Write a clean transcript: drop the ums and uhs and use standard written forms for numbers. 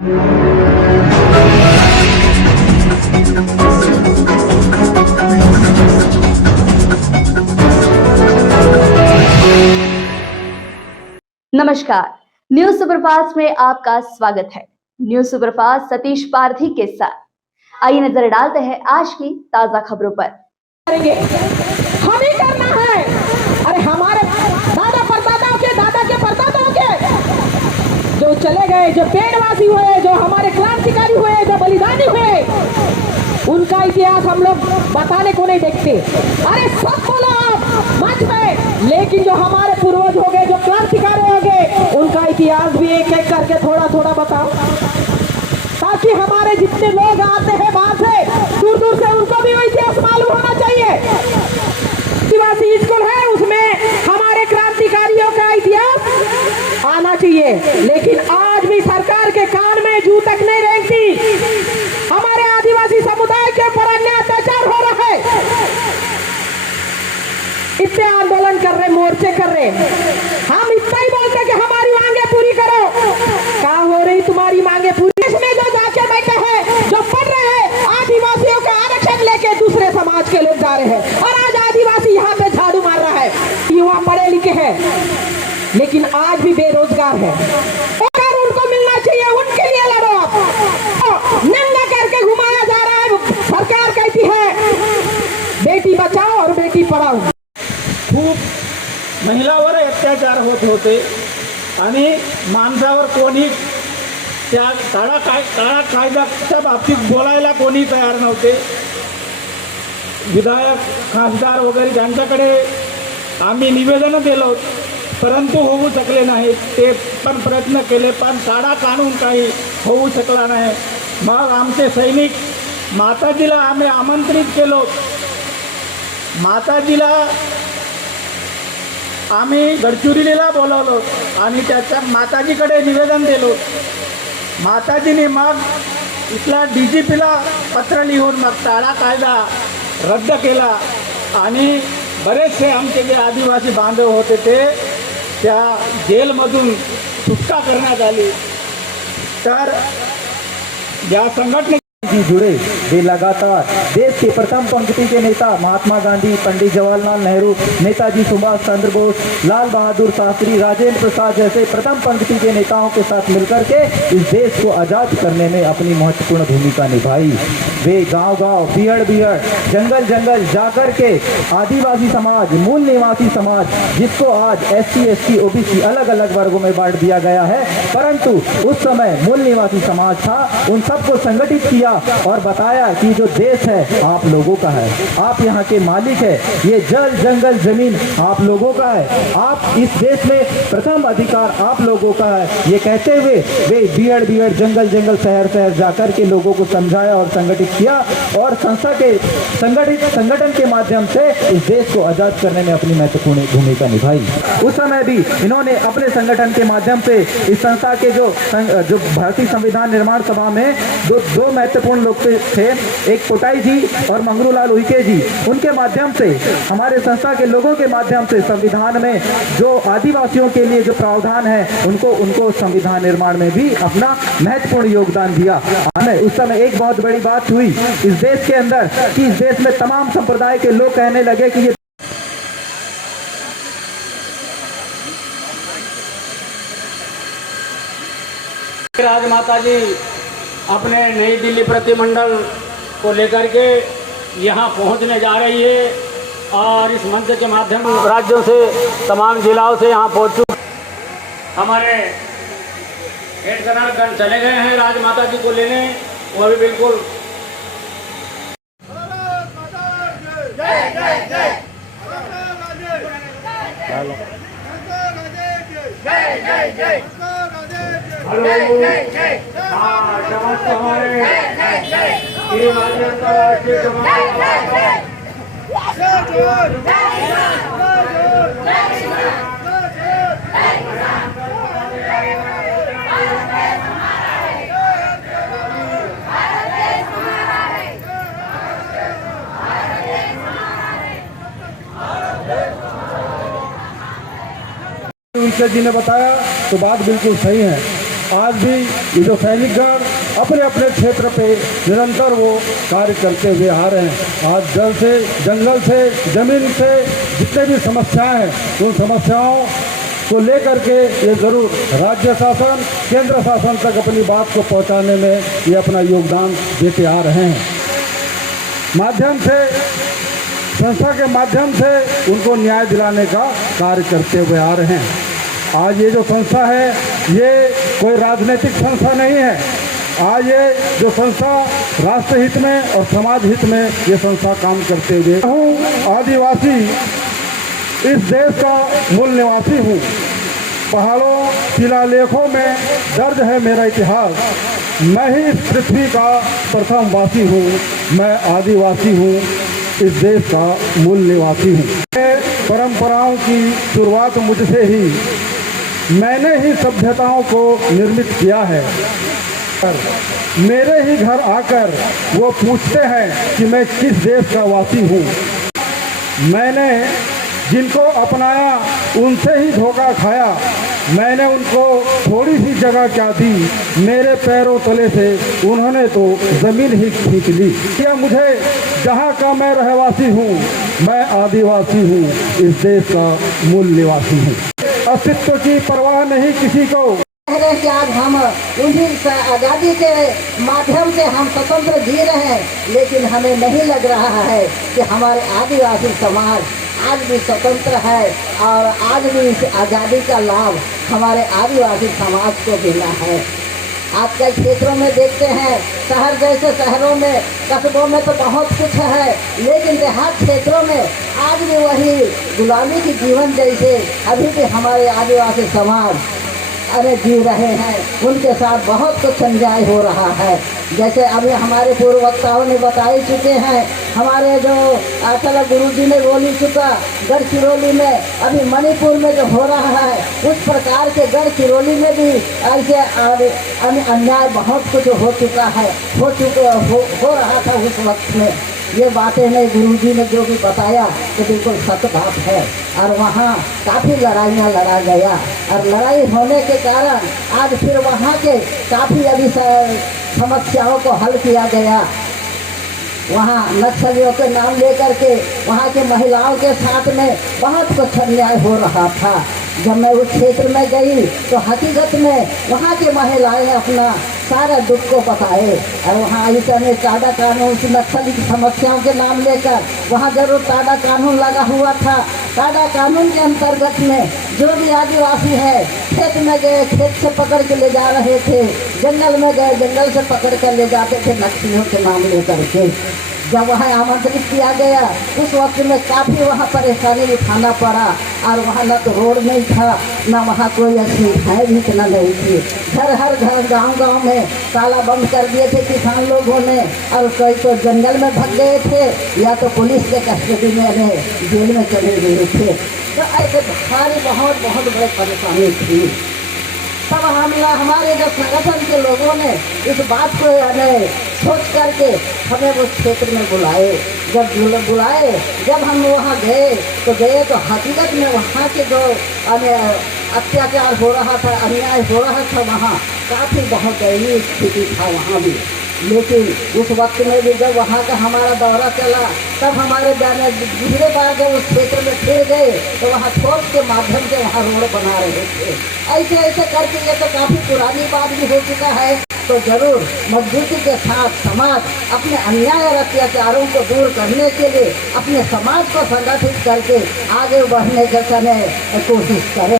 नमस्कार, news superfast में आपका स्वागत है। न्यूज सुपरफास्ट सतीश पारधी के साथ आइए नजर डालते हैं आज की ताजा खबरों पर। हम ही करना है। अरे हमारे दादा परदादाओं के जो चले गए, जो पेड़वासी हुए, जो हमारे क्रांतिकारी हुए, जो बलिदानी हुए, उनका इतिहास हम लोग बताने को नहीं देखते। अरे सब बोलो आप मंच में, लेकिन जो हमारे पूर्वज हो गए, जो क्रांतिकारी हो गए, उनका इतिहास भी एक एक करके थोड़ा थोड़ा बताओ, ताकि हमारे जितने लोग आते हैं बाहर से, दूर दूर से, उनको भी वो इतिहास मालूम होना चाहिए। आदिवासी स्कूल है, उसमें हमारे क्रांतिकारियों का इतिहास आना चाहिए, लेकिन आज भी सरकार के कान में जू तक नहीं रेंगती। हमारे आदिवासी समुदाय के ऊपर अन्याय अत्याचार हो रहा है, इतने आंदोलन कर रहे, मोर्चे कर रहे, हम इतना ही बोलते कि हमारी मांगे पूरी करो। क्या हो रही तुम्हारी मांगे पूरी? इसमें जो जाके बैठे हैं, जो पढ़ रहे हैं, आदिवासियों का आरक्षण लेके दूसरे समाज के लोग जा रहे हैं, और आज आदिवासी यहाँ पे झाड़ू मार रहा है। युवा पढ़े लिखे हैं, लेकिन आज भी बेरोजगार है। अगर उनको मिलना चाहिए, उनके लिए लड़ो। नंगा करके घुमाया जा रहा है, सरकार कहती है बेटी बचाओ और बेटी पढ़ाओ। खूप महिलावर अत्याचार होत होते आणि माणसावर कोणी त्या काळा कायद्याच्या बाबतीत बोलायला कोणी तयार नव्हते। विधायक, खासदार वगैरे त्यांच्याकडे आम्ही निवेदन दिलं, परंतु होऊ शकले नाही। ते पण प्रयत्न केले, पण काळा कानून काही होऊ शकला नाही। मग आमचे सैनिक माताजीला आम्ही आमंत्रित केलो। माताजीला आम्ही गडचिरोलीला बोलवलो आणि त्याच्या माताजीकडे निवेदन दिलो। माताजीने मग इथला DGPला पत्र लिहून मग काळा कायदा रद्द केला आणि बरेचसे आमचे जे आदिवासी बांधव होते ते त्या जेलमधून सुटका करण्यात आली। तर या संघटने जुड़े वे लगातार देश के प्रथम पंक्ति के नेता महात्मा गांधी, पंडित जवाहरलाल नेहरू, नेताजी सुभाष चंद्र बोस, लाल बहादुर शास्त्री, राजेंद्र प्रसाद जैसे प्रथम पंक्ति के नेताओं के साथ मिलकर के इस देश को आज़ाद करने में अपनी महत्वपूर्ण भूमिका निभाई। वे गांव-गांव, बीहड़-बीहड़, जंगल-जंगल जाकर के आदिवासी समाज, मूल निवासी समाज, जिसको आज SC, ST, OBC अलग अलग वर्गों में बांट दिया गया है, परंतु उस समय मूल निवासी समाज था, उन सबको संगठित किया और बताया कि जो देश है आप लोगों का है, आप यहाँ के मालिक है, ये जल जंगल जमीन आप लोगों का है, आप इस देश में प्रथम अधिकार आप लोगों का है। ये कहते हुए वे बीहड़ बीहड़, जंगल जंगल, शहर शहर जाकर के लोगों को समझाया और संगठित किया और संस्था के संगठन के माध्यम से इस देश को आजाद करने में अपनी महत्वपूर्ण भूमिका निभाई। उस समय भी इन्होंने अपने संगठन के माध्यम से इस संस्था के जो भारतीय संविधान निर्माण सभा में दो महत्वपूर्ण लोग थे, एक पोटाई जी और मंगरूलाल उइके जी, उनके माध्यम से, हमारे संस्था के लोगों के माध्यम से संविधान में जो आदिवासियों के लिए जो प्रावधान है उनको संविधान निर्माण में भी अपना महत्वपूर्ण योगदान दिया। उस समय एक बहुत बड़ी बात हुई इस देश के अंदर कि इस देश में तमाम संप्रदाय के लोग कहने लगे कि ये राजमाता जी अपने नई दिल्ली प्रतिमंडल को लेकर के यहाँ पहुँचने जा रही है और इस मंच के माध्यम राज्यों से, तमाम जिलाओं से यहाँ पहुँच चुके। हमारे हेड कर्नल चले गए हैं राजमाता जी को लेने, वो भी बिल्कुल उनसे जी ने बताया तो बात बिल्कुल सही है। आज भी ये जो सैनिकगण अपने अपने क्षेत्र पे निरंतर वो कार्य करते हुए आ रहे हैं। आज जल से, जंगल से, जमीन से जितने भी समस्याएं हैं उन समस्याओं को लेकर के ये ज़रूर राज्य शासन, केंद्र शासन तक अपनी बात को पहुंचाने में ये अपना योगदान देते आ रहे हैं। माध्यम से, संस्था के माध्यम से उनको न्याय दिलाने का कार्य करते हुए आ रहे हैं। आज ये जो संस्था है ये कोई राजनीतिक संस्था नहीं है। आज ये जो संस्था राष्ट्र हित में और समाज हित में ये संस्था काम करते हुए हूँ। आदिवासी इस देश का मूल निवासी हूँ। पहाड़ों, शिलालेखों में दर्ज है मेरा इतिहास। मैं ही इस पृथ्वी का प्रथम वासी हूँ। मैं आदिवासी हूँ, इस देश का मूल निवासी हूँ। परंपराओं की शुरुआत मुझसे ही, मैंने ही सभ्यताओं को निर्मित किया है। मेरे ही घर आकर वो पूछते हैं कि मैं किस देश का वासी हूँ। मैंने जिनको अपनाया उनसे ही धोखा खाया। मैंने उनको थोड़ी सी जगह क्या दी, मेरे पैरों तले से उन्होंने तो ज़मीन ही खींच ली। क्या मुझे जहाँ का मैं रहवासी हूँ, मैं आदिवासी हूँ, इस देश का मूल निवासी हूँ। अस्तित्व की परवाह नहीं किसी को। कि आज हम उन्हीं आज़ादी के माध्यम से हम स्वतंत्र जी रहे हैं, लेकिन हमें नहीं लग रहा है कि हमारे आदिवासी समाज आज भी स्वतंत्र है और आज भी इस आज़ादी का लाभ हमारे आदिवासी समाज को मिला है। आजकल क्षेत्रों में देखते हैं, शहर जैसे शहरों में, कस्बों में तो बहुत कुछ है, लेकिन देहात क्षेत्रों में आज भी वही गुलामी की जीवन जैसे अभी भी हमारे आदिवासी समाज जी रहे हैं। उनके साथ बहुत कुछ अन्याय हो रहा है। जैसे अभी हमारे पूर्व वक्ताओं ने बता ही चुके हैं, हमारे जो असल गुरु जी ने बोल ही चुका, गढ़चिरौली में अभी मणिपुर में जो हो रहा है उस प्रकार के गढ़चिरौली में भी ऐसे अन्याय बहुत कुछ हो चुका है, हो रहा था उस वक्त में। ये बातें ने गुरुजी ने जो भी बताया तो बिल्कुल सत्य बात है। और वहाँ काफ़ी लड़ाइयाँ लड़ा गया और लड़ाई होने के कारण आज फिर वहाँ के काफ़ी अभी समस्याओं को हल किया गया। वहाँ नक्सलियों के नाम लेकर के वहाँ के महिलाओं के साथ में बहुत कुछ अन्याय हो रहा था। जब मैं उस क्षेत्र में गई तो हकीकत में वहाँ के महिलाएं अपना सारा दुख को बताए और वहाँ ऐसा में टाडा कानून से नक्सली की समस्याओं के नाम लेकर वहाँ जरूर टाडा कानून लगा हुआ था। टाडा कानून के अंतर्गत में जो भी आदिवासी है खेत में गए, खेत से पकड़ के ले जा रहे थे, जंगल में गए, जंगल से पकड़ कर ले जाते थे नक्सलियों के नाम लेकर के। जब वहाँ आमंत्रित किया गया उस वक्त में काफ़ी वहाँ परेशानी उठाना पड़ा और वहाँ न तो रोड नहीं था, न वहाँ कोई सुविधाएँ भी इतना नहीं थी। हर घर गांव में ताला बंद कर दिए थे किसान लोगों ने और कई तो जंगल में भाग गए थे या तो पुलिस के कस्टडी में जेल में चले गए थे। तो ऐसे सारी बहुत बड़ी परेशानी थी। तब हमारे जो संगठन के लोगों ने इस बात को सोच करके हमें उस क्षेत्र में बुलाए। जब हम वहाँ गए तो हकीकत में वहाँ के जो अत्याचार हो रहा था, अन्याय हो रहा था, वहाँ काफ़ी बहुत दयनीय स्थिति था वहाँ भी। लेकिन उस वक्त में भी जब वहाँ का हमारा दौरा चला तब हमारे दूसरे बार जब उस क्षेत्र में फिर गए तो वहाँ ठोस के माध्यम से वहाँ रोड बना रहे थे। ऐसे करके ये तो काफ़ी पुरानी बात भी हो चुका है। तो जरूर मजबूती के साथ समाज अपने अन्याय और अत्याचारों को दूर करने के लिए अपने समाज को संगठित करके आगे बढ़ने की कोशिश करे।